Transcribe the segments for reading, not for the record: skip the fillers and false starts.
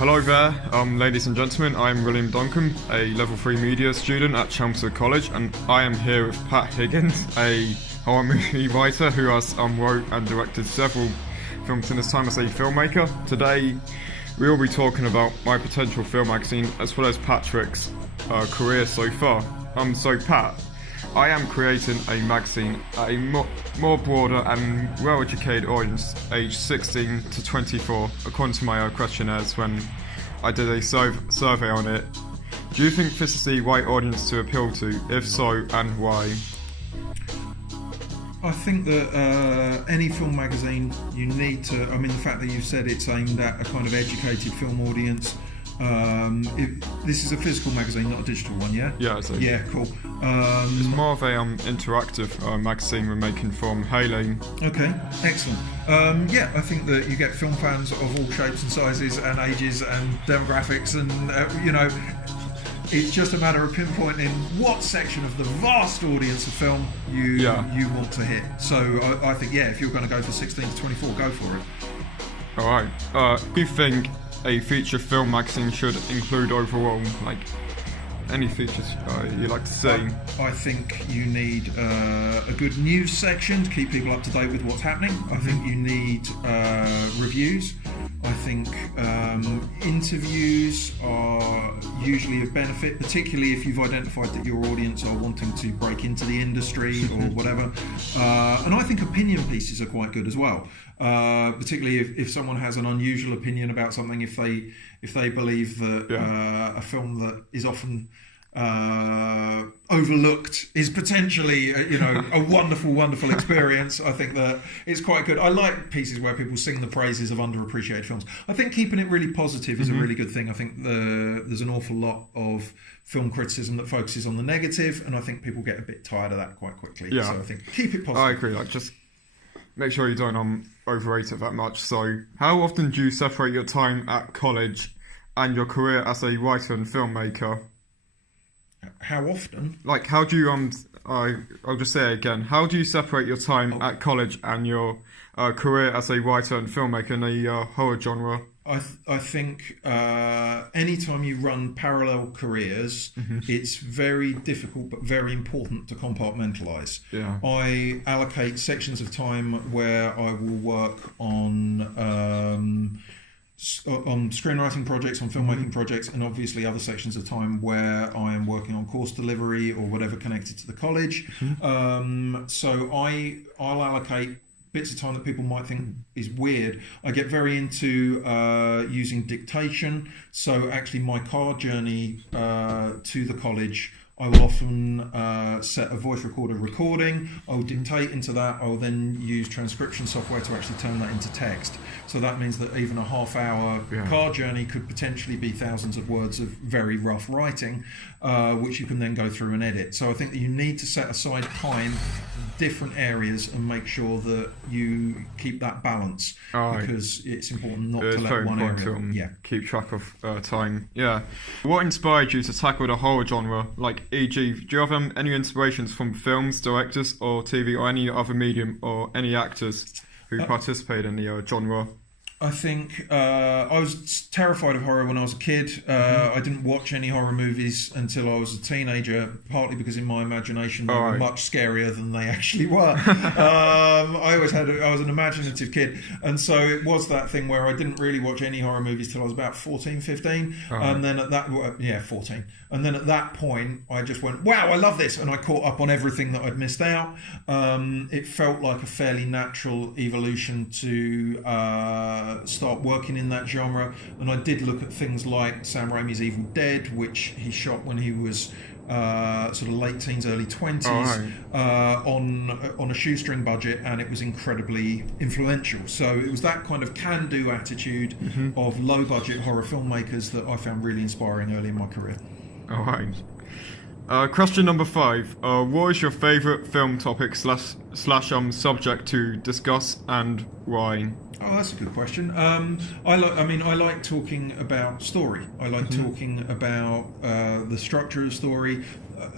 Hello there, ladies and gentlemen. I'm William Duncan, a Level 3 Media student at Chelmsford College, and I am here with Pat Higgins, a horror movie writer who has wrote and directed several films in his time as a filmmaker. Today, we will be talking about my potential film magazine as well as Patrick's career so far. So Pat, I am creating a magazine at a more broader and well-educated audience, aged 16 to 24, according to my questionnaires when I did a survey on it. Do you think this is the right audience to appeal to? If so, and why? I think that any film magazine, you need to, the fact that you said it's aimed at a kind of educated film audience, this is a physical magazine, not a digital one, yeah? Yeah, I see. Yeah, cool. It's more of a interactive magazine we're making from Hailing. Okay, excellent. I think that you get film fans of all shapes and sizes and ages and demographics, and it's just a matter of pinpointing what section of the vast audience of film you want to hit. So I think, if you're going to go for 16 to 24, go for it. Alright, do you think a feature film magazine should include overall, any features you like to see? I think you need a good news section to keep people up to date with what's happening. I think you need reviews. I think interviews are usually of benefit, particularly if you've identified that your audience are wanting to break into the industry or whatever. And I think opinion pieces are quite good as well, particularly if someone has an unusual opinion about something, if they believe that a film that is often overlooked is potentially a wonderful experience. I think that it's quite good. I like pieces where people sing the praises of underappreciated films. I think keeping it really positive is a really good thing. I think there's an awful lot of film criticism that focuses on the negative, and I think people get a bit tired of that quite quickly. So I think keep it positive. I agree. Just make sure you don't overrate it that much. So how often do you separate your time at college and your career as a writer and filmmaker? How often? How do you I'll just say it again. How do you separate your time at college and your career as a writer and filmmaker in the horror genre? I think anytime you run parallel careers, it's very difficult but very important to compartmentalize. I allocate sections of time where I will work on screenwriting projects, on filmmaking projects, and obviously other sections of time where I am working on course delivery or whatever connected to the college. So I'll allocate bits of time that people might think is weird. I get very into using dictation. So actually my car journey to the college, I will often set a voice recorder recording. I will dictate into that. I will then use transcription software to actually turn that into text. So that means that even a half-hour car journey could potentially be thousands of words of very rough writing, which you can then go through and edit. So I think that you need to set aside time, different areas, and make sure that you keep that balance, because it's important not to let one area keep track of time. What inspired you to tackle the horror genre? E.g., do you have any inspirations from films, directors, or TV, or any other medium, or any actors who participate in the genre? I think I was terrified of horror when I was a kid. I didn't watch any horror movies until I was a teenager, partly because in my imagination they were much scarier than they actually were. I was an imaginative kid, and so it was that thing where I didn't really watch any horror movies till I was about 14, 15, and then at that 14, and then at that point I just went, wow, I love this, and I caught up on everything that I'd missed out. It felt like a fairly natural evolution to start working in that genre, and I did look at things like Sam Raimi's Evil Dead, which he shot when he was sort of late teens, early 20s, on a shoestring budget, and it was incredibly influential. So it was that kind of can-do attitude of low-budget horror filmmakers that I found really inspiring early in my career. Question number 5. What is your favourite film topic slash subject to discuss, and why? Oh, that's a good question. I like talking about story. I like talking about the structure of story.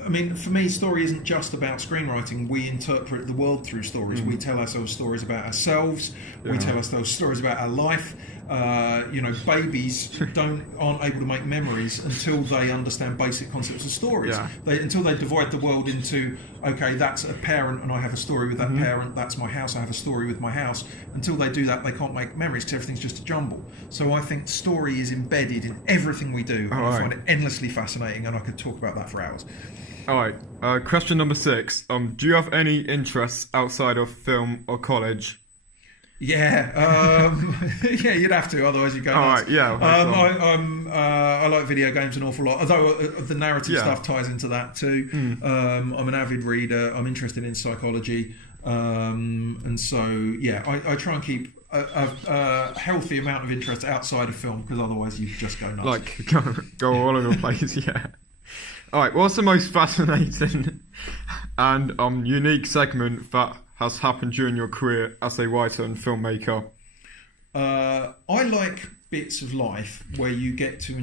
For me, story isn't just about screenwriting. We interpret the world through stories. We tell ourselves stories about ourselves. We tell ourselves stories about our life. babies aren't able to make memories until they understand basic concepts of stories. Yeah. Until they divide the world into, okay, that's a parent and I have a story with that parent, that's my house, I have a story with my house. Until they do that, they can't make memories because everything's just a jumble. So I think story is embedded in everything we do, and I find it endlessly fascinating, and I could talk about that for hours. All right, question number 6. Do you have any interests outside of film or college? Yeah, you'd have to, otherwise you go nuts. I like video games an awful lot, although the narrative stuff ties into that too. I'm an avid reader, I'm interested in psychology, and so I try and keep a healthy amount of interest outside of film, because otherwise you just go nuts. Like, go all over the place, yeah. Alright, what's the most fascinating and unique segment that has happened during your career as a writer and filmmaker? I like bits of life where you get to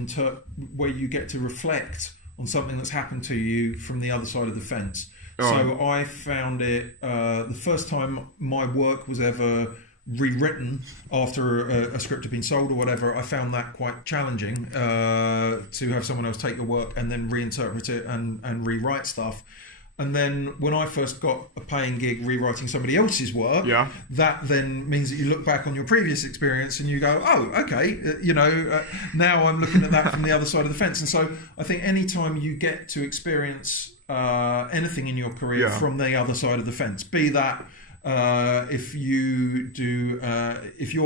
reflect on something that's happened to you from the other side of the fence. So I found it the first time my work was ever rewritten after a script had been sold or whatever. I found that quite challenging to have someone else take your work and then reinterpret it and rewrite stuff. And then when I first got a paying gig rewriting somebody else's work, that then means that you look back on your previous experience and you go, oh, okay, now I'm looking at that from the other side of the fence. And so I think anytime you get to experience anything in your career from the other side of the fence, be that if you're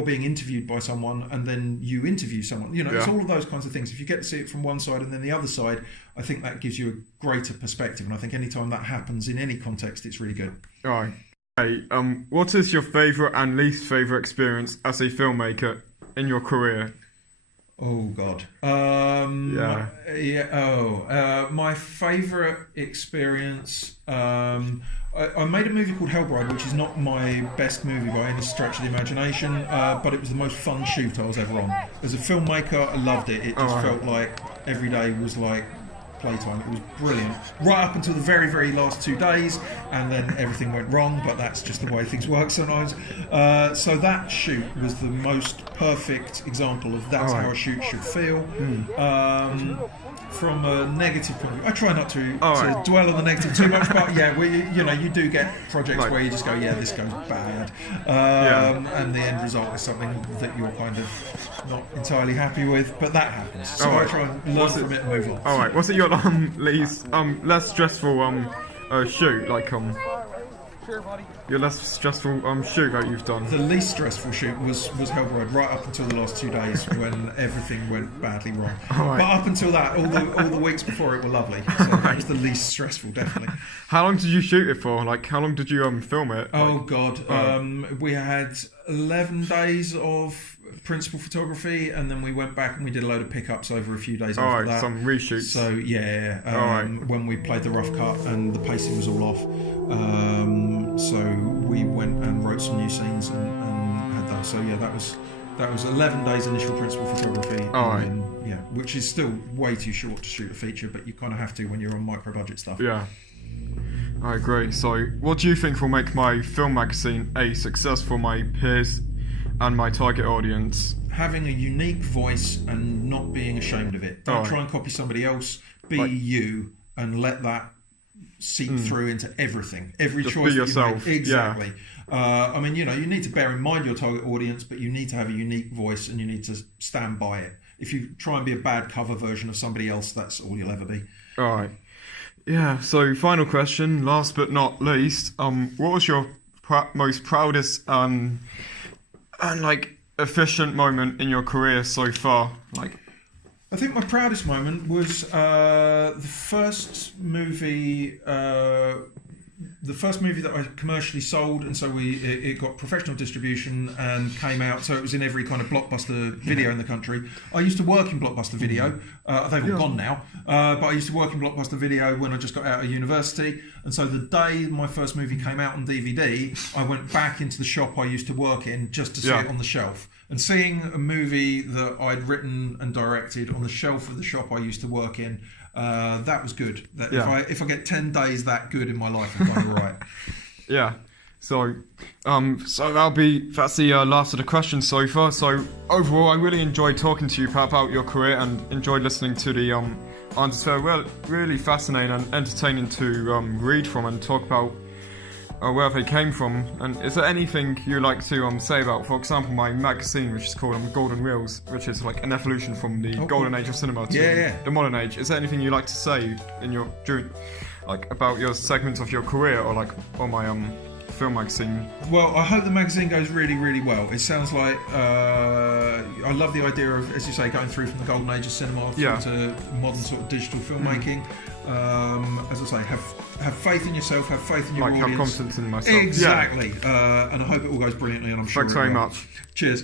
being interviewed by someone and then you interview someone, it's all of those kinds of things. If you get to see it from one side and then the other side, I think that gives you a greater perspective, and I think anytime that happens in any context, it's really good. All right. Hey, what is your favourite and least favourite experience as a filmmaker in your career? Oh God. My favourite experience. I made a movie called Hellbride, which is not my best movie by any stretch of the imagination, but it was the most fun shoot I was ever on. As a filmmaker, I loved it. It just felt like every day was like playtime. It was brilliant, right up until the very, very last 2 days, and then everything went wrong, but that's just the way things work sometimes. So that shoot was the most perfect example of that's how a shoot should feel. From a negative point of view, I try not to dwell on the negative too much, but you do get projects where you just go, this goes bad, and the end result is something that you're kind of not entirely happy with, but that happens. So I try and learn from it and move on. All right, what's it your least less stressful shoot, like your less stressful shoot that you've done? The least stressful shoot was Hellbride, right up until the last 2 days when everything went badly wrong. But up until that, all the weeks before it were lovely. So that was the least stressful, definitely. How long did you shoot it for? Like, how long did you film it? Oh God, we had 11 days of principal photography, and then we went back and we did a load of pickups over a few days after that. Some reshoots. So when we played the rough cut and the pacing was all off, so we went and wrote some new scenes and had that. So that was 11 days initial principal photography. Which is still way too short to shoot a feature, but you kind of have to when you're on micro budget stuff. Yeah. Alright, great. So what do you think will make my film magazine a success for my peers and my target audience? Having a unique voice and not being ashamed of it. Don't try and copy somebody else. Be you and let that seep through into everything. Every just choice be yourself. You make. Exactly. You need to bear in mind your target audience, but you need to have a unique voice and you need to stand by it. If you try and be a bad cover version of somebody else, that's all you'll ever be. All right. Yeah, so final question, last but not least, what was your most proudest and efficient moment in your career so far? I think my proudest moment was the first movie that I commercially sold, and so it got professional distribution and came out, so it was in every kind of Blockbuster video in the country. I used to work in Blockbuster Video. They've all gone now, but I used to work in Blockbuster Video when I just got out of university, and so the day my first movie came out on DVD, I went back into the shop I used to work in just to see it on the shelf. And seeing a movie that I'd written and directed on the shelf of the shop I used to work in, that was good. If I get 10 days that good in my life, I'm kind of right. Yeah. So that's the last of the questions so far. So overall, I really enjoyed talking to you, Pat, about your career, and enjoyed listening to the answers. Well, really fascinating and entertaining to read from and talk about where they came from. And is there anything you like to say about, for example, my magazine, which is called Golden Reels, which is like an evolution from the golden age of cinema to the modern age? Is there anything you like to say about your segments of your career, or my film magazine? Well, I hope the magazine goes really, really well. It sounds like I love the idea of, as you say, going through from the golden age of cinema through to modern sort of digital filmmaking. As I say, have faith in yourself, have faith in your audience. Have confidence in myself. Exactly. And I hope it all goes brilliantly, and I'm sure Thanks very much. Cheers.